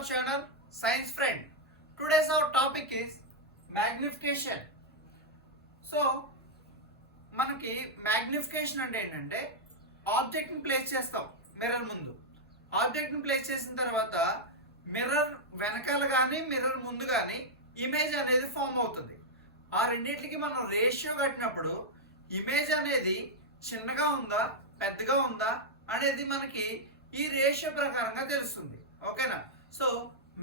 our channel Science Friend. Today's our topic is magnification. So మనకి magnification అంటే ఏంటంటే ఆబ్జెక్ట్ని place చేస్తాం మిర్రర్ ముందు. ఆబ్జెక్ట్ని ప్లేస్ చేసిన తర్వాత మిర్రర్ వెనకాల కానీ మిర్రర్ ముందు కానీ ఇమేజ్ అనేది ఫామ్ అవుతుంది. ఆ రెండింటికి మనం రేషియో కట్టినప్పుడు ఇమేజ్ అనేది చిన్నగా ఉందా పెద్దగా ఉందా అనేది మనకి ఈ రేషియో ప్రకారంగా తెలుస్తుంది. ఓకేనా? So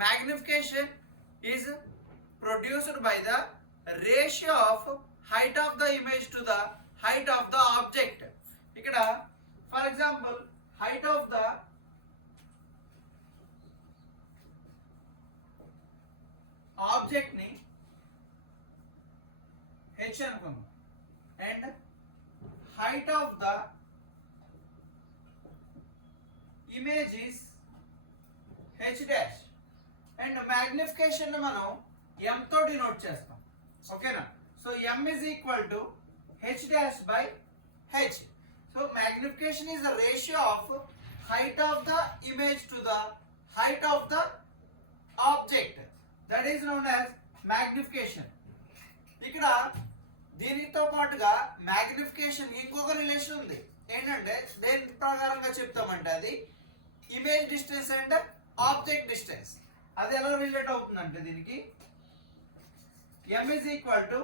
magnification is produced by the ratio of height of the image to the height of the object. ఇక్కడ for example height of the object ని h అనుకుందాం and height of the image is h dash and magnification ని మనం m తో denote చేస్తాం. ఓకేనా? So m is equal to h dash by h. So magnification is the ratio of height of the image to the height of the object. That is known as magnification. ఇక్కడ దీనితో పాటుగా magnification ఇంకొక relation ఉంది. ఏంటంటే దేని ప్రకారంగా చెప్తామంటే అది image distance and object distance. అది ఎలా రిలేట్ అవుతుందంటే దీనికి m is equal to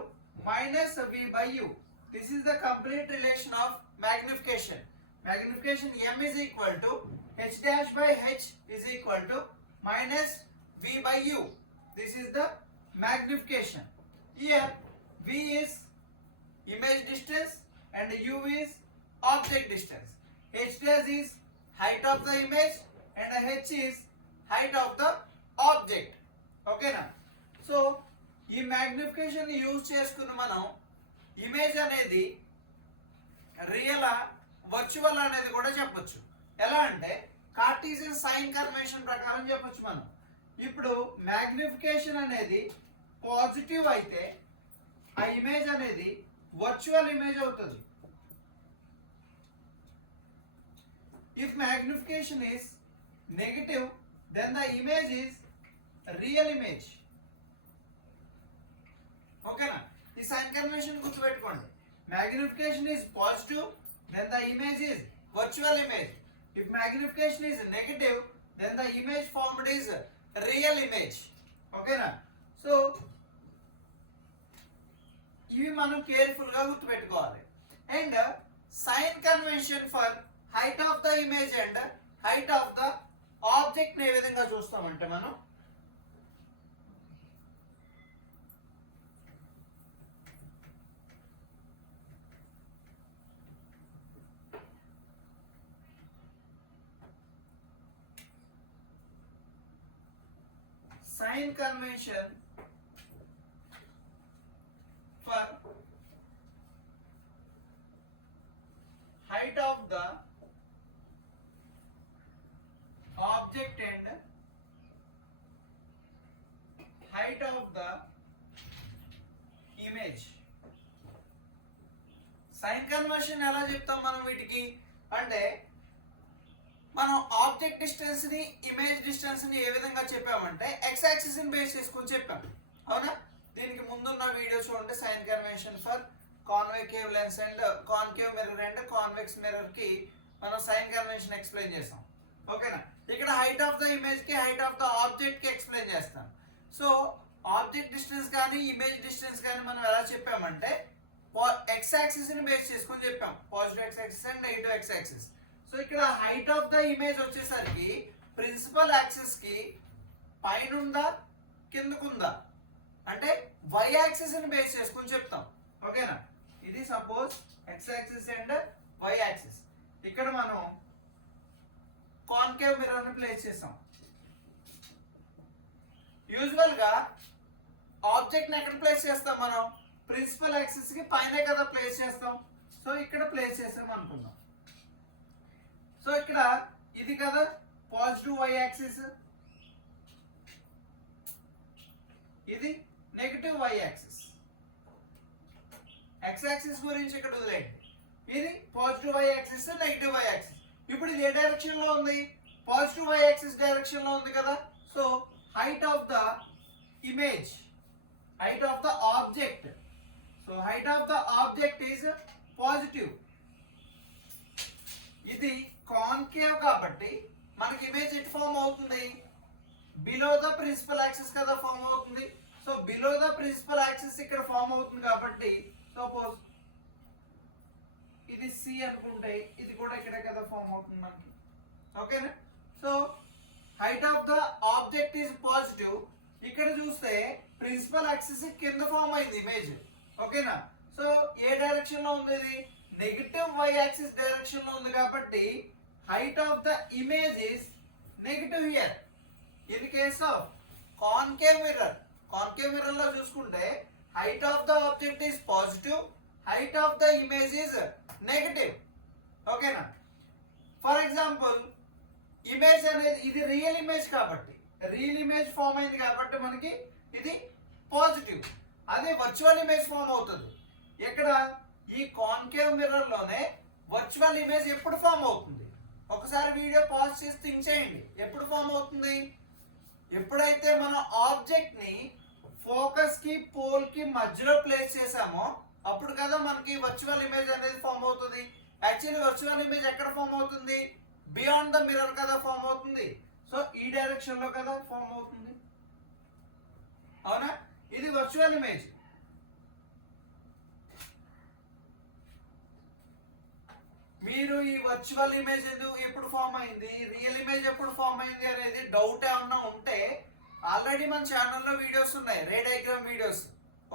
minus v by u. This is the complete relation of magnification. Magnification m is equal to h dash by h is equal to minus v by u. This is the magnification. Here v is image distance and u is object distance. H dash is height of the image and h is height of the object. Okay na? So ఈ magnification use చేసుకుని మనం image అనేది real virtual అనేది కూడా చెప్పొచ్చు. ఎలా అంటే Cartesian sign convention ప్రకారం చెప్పొచ్చు మనం. ఇప్పుడు మ్యాగ్నిఫికేషన్ అనేది పాజిటివ్ అయితే ఆ ఇమేజ్ అనేది వర్చువల్ ఇమేజ్ అవుతుంది. If magnification is negative then the image is real image. ఓకేనా? ఈ సైన్ కన్వెన్షన్ గుర్తుపెట్టుకోండి. Magnification is positive then the image is virtual image. If magnification is negative then the image formed is real image. ఓకేనా? So ఇవి మనం careful గా గుర్తుపెట్టుకోవాలి. And sign convention for height of the image and height of the object ఏ విధంగా చూస్తామంటే మనం sign convention for height of the object and height of the image. Sign conversion ఎలా చెప్తాం మనం వీటికి అంటే మనం ఆబ్జెక్ట్ డిస్టెన్స్ ని ఇమేజ్ డిస్టెన్స్ ని ఏ విధంగా చెప్పామంటే ఎక్స్ యాక్సిస్ ని బేస్ చేసుకొని చెప్పాం. అవునా? దీనికి ముందున్న వీడియో చూడండి. Sign convention for convex lens and concave mirror and convex mirror కి మనం సైన్ కన్వెన్షన్ ఎక్స్ప్లెయిన్ చేసాం. ఓకేనా? ఇక్కడ హైట్ ఆఫ్ ద ఇమేజ్ కి హైట్ ఆఫ్ ద ఆబ్జెక్ట్ కి ఎక్స్ప్లెయిన్ చేస్తాం. సో ఆబ్జెక్ట్ డిస్టెన్స్ కానీ ఇమేజ్ డిస్టెన్స్ కానీ మనం ఎలా చెప్పామంటే ఎక్స్ యాక్సిస్ ని బేస్ చేసుకొని చెప్పాం. Positive X axis and negative X axis. So ఇక్కడ హైట్ ఆఫ్ ద ఇమేజ్ వచ్చేసరికి ప్రిన్సిపల్ యాక్సిస్ కి పైన ఉందా కిందకుందా అంటే వై యాక్సిస్ ని బేస్ చేసుకుని చెప్తాం. ఓకేనా? ఇది suppose x axis and y axis. ఇక్కడ మనం కాన్కేవ్ మిర్రర్ ని ప్లేస్ చేసాం. యూజువల్ గా ఆబ్జెక్ట్ ని ఎక్కడ ప్లేస్ చేస్తాం మనం ప్రిన్సిపల్ యాక్సిస్ కి పైన కదా ప్లేస్ చేస్తాం. సో ఇక్కడ ప్లేస్ చేసాం అనుకుందాం. సో ఇక్కడ ఇది కదా పాజిటివ్ వై యాక్సిస్, ఇది negative y axis. X axis గురించి ఇక్కడ వదిలేండి. ఇది positive y axis negative y axis. ఇప్పుడు ఇది ఏ డైరెక్షన్ లో ఉంది? పాజిటివ్ వై యాక్సిస్ డైరెక్షన్ లో ఉంది కదా. So height of the image, height of the object, so height of the object is positive. ఇది కాన్కేవ్ కాబట్టి మనకి ఇమేజ్ ఎట్ ఫామ్ అవుతుంది, బిలో ద ప్రిన్సిపల్ యాక్సిస్ కదా ఫామ్ అవుతుంది. So below the principal axis ఇక్కడ ఫామ్ అవుతుంది కాబట్టి సపోజ్ ఇది సి అనుకుంటే ఇది కూడా ఇక్కడే కదా ఫామ్ అవుతుంది మనకి. ఓకేనా? So height of the object is positive. ఇక్కడ చూస్తే ప్రిన్సిపల్ యాక్సిస్ కింద ఫామ్ అయింది ఇమేజ్. ఓకేనా? సో ఏ డైరెక్షన్ లో ఉంది? ఇది నెగటివ్ వై యాక్సిస్ డైరెక్షన్ లో ఉంది కాబట్టి height of the image is negative here. In case of concave mirror, concave mirror లో చూసుకుంటే height of the object is positive, height of the image is negative. ఓకేనా? For example image అనేది ఇది real image కాబట్టి, real image form అయింది కాబట్టి మనకి ఇది పాజిటివ్. అదే వర్చువల్ ఇమేజ్ ఫామ్ అవుతుంది ఎక్కడ? ఈ కాన్కేవ్ మిర్రర్ లోనే వర్చువల్ ఇమేజ్ ఎప్పుడు ఫామ్ అవుతుంది? ఒకసారి వీడియో పాజ్ చేసి థింక్ చేయండి. ఎప్పుడు ఫామ్ అవుతుంది? ఎప్పుడైతే మనం ఆబ్జెక్ట్ ని ఫోకస్ కి పోల్ కి మధ్యలో ప్లేస్ చేసామో అప్పుడు కదా మనకి వర్చువల్ ఇమేజ్ అనేది ఫామ్ అవుతుంది. యాక్చువల్లీ వర్చువల్ ఇమేజ్ ఎక్కడ ఫామ్ అవుతుంది? బియాండ్ ద మిర్రర్ కదా ఫామ్ అవుతుంది. సో ఈ డైరెక్షన్ లో కదా ఫామ్ అవుతుంది. అవునా? ఇది వర్చువల్ ఇమేజ్. మీరు ఈ వర్చువల్ ఇమేజ్ ఎప్పుడు ఫామ్ అయింది, రియల్ ఇమేజ్ ఎప్పుడు ఫామ్ అయింది అనేది డౌట్ ఏమన్నా ఉంటే ఆల్రెడీ మన ఛానల్లో వీడియోస్ ఉన్నాయి, రే డయాగ్రామ్ వీడియోస్.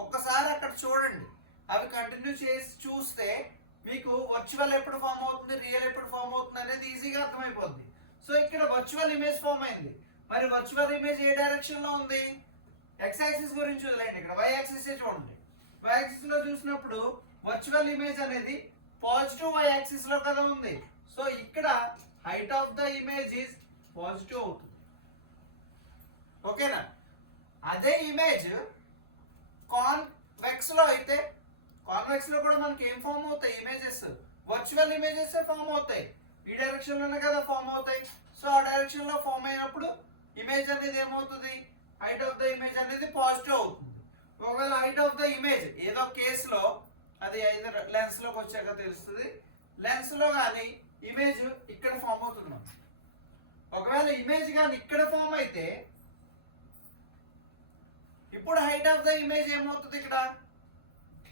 ఒక్కసారి అక్కడ చూడండి, అవి కంటిన్యూ చేసి చూస్తే మీకు వర్చువల్ ఎప్పుడు ఫామ్ అవుతుంది, రియల్ ఎప్పుడు ఫామ్ అవుతుంది అనేది ఈజీగా అర్థమైపోద్ది. సో ఇక్కడ వర్చువల్ ఇమేజ్ ఫామ్ అయింది. మరి వర్చువల్ ఇమేజ్ ఏ డైరెక్షన్ లో ఉంది? ఎక్స్ యాక్సిస్ గురించి వదిలేండి, ఇక్కడ వై యాక్సిస్ చూడండి. వై యాక్సిస్ లో చూసినప్పుడు వర్చువల్ ఇమేజ్ అనేది పాజిటివ్ వై యాక్సిస్ లో కదా ఉంది. సో ఇక్కడ height of the image is positive అవుతుంది. ఓకేనా? అదే ఇమేజ్ కాన్వెక్స్ లో అయితే, కాన్వెక్స్ లో కూడా మనకి ఏం ఫామ్ అవుతాయి? ఇమేజెస్, వర్చువల్ ఇమేజెస్ ఫామ్ అవుతాయి. ఈ డైరెక్షన్ లోనే కదా ఫామ్ అవుతాయి. సో ఆ డైరెక్షన్ లో ఫామ్ అయినప్పుడు ఇమేజ్ అనేది ఏమవుతుంది? హైట్ ఆఫ్ ద ఇమేజ్ అనేది పాజిటివ్ అవుతుంది. ఒకవేళ హైట్ ఆఫ్ ద ఇమేజ్ ఏదో కేసులో అది అయితే లెన్స్ లోకి వచ్చాక తెలుస్తుంది, లెన్స్ లో కానీ ఇమేజ్ ఇక్కడ ఫామ్ అవుతుంది. ఒకవేళ ఇమేజ్ కానీ ఇక్కడ ఫామ్ అయితే ఇప్పుడు హైట్ ఆఫ్ ద ఇమేజ్ ఏమవుతుంది? ఇక్కడ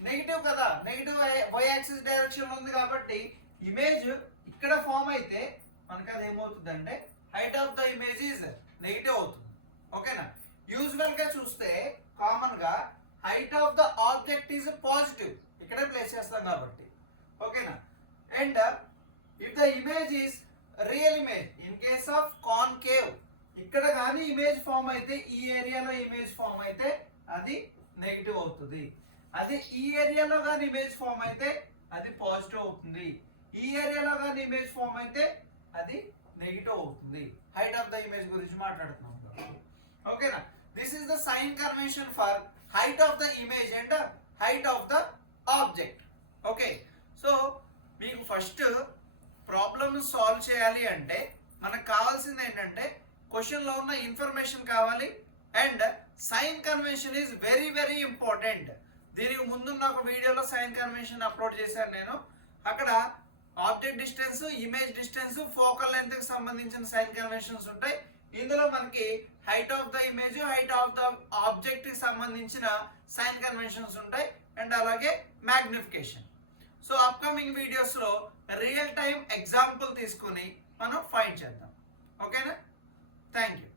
నెగిటివ్ కదా, నెగిటివ్ వై యాక్సిస్ డైరెక్షన్ ఉంది కాబట్టి ఇమేజ్ ఇక్కడ ఫామ్ అయితే మనకి అది ఏమవుతుంది అంటే height of the image is negative అవుతుంది. ఓకేనా? యూజువల్ గా చూస్తే కామన్ గా height of the object is positive, ఇక్కడే ప్లేస్ చేస్తాం కాబట్టి. ఓకేనా? And if the image is real image, in case of concave ఇక్కడ కానీ ఇమేజ్ ఫామ్ అయితే, ఈ ఏరియాలో ఇమేజ్ ఫామ్ అయితే అది నెగిటివ్ అవుతుంది. అదే ఈ ఏరియాలో కానీ ఇమేజ్ ఫామ్ అయితే అది పాజిటివ్ అవుతుంది. ఈ ఏరియాలో కానీ ఇమేజ్ ఫామ్ అయితే అది నెగిటివ్ అవుతుంది. హైట్ ఆఫ్ ద ఇమేజ్ గురించి మాట్లాడుతున్నాం. ఓకేనా? This is the sign convention for height of the image and height of the object. Okay, so మీకు ఫస్ట్ ప్రాబ్లమ్ సాల్వ్ చేయాలి అంటే మనకు కావాల్సింది ఏంటంటే క్వశ్చన్ లో ఉన్న ఇన్ఫర్మేషన్ కావాలి and sign convention is very very important. దీనికి ముందున్న ఒక వీడియోలో సైన్ కన్వెన్షన్ అప్లోడ్ చేశాను నేను. అక్కడ object distance, image distance, focal length కి సంబంధించిన సైన్ కన్వెన్షన్స్ ఉంటాయి. ఇందులో మనకి height of the image, height of the object కి సంబంధించిన సైన్ కన్వెన్షన్స్ ఉంటాయి అండ్ అలాగే మ్యాగ్నిఫికేషన్. సో అప్కమింగ్ వీడియోస్ లో రియల్ టైం ఎగ్జాంపుల్ తీసుకుని మనం ఫైండ్ చేద్దాం. ఓకేనా? Thank you.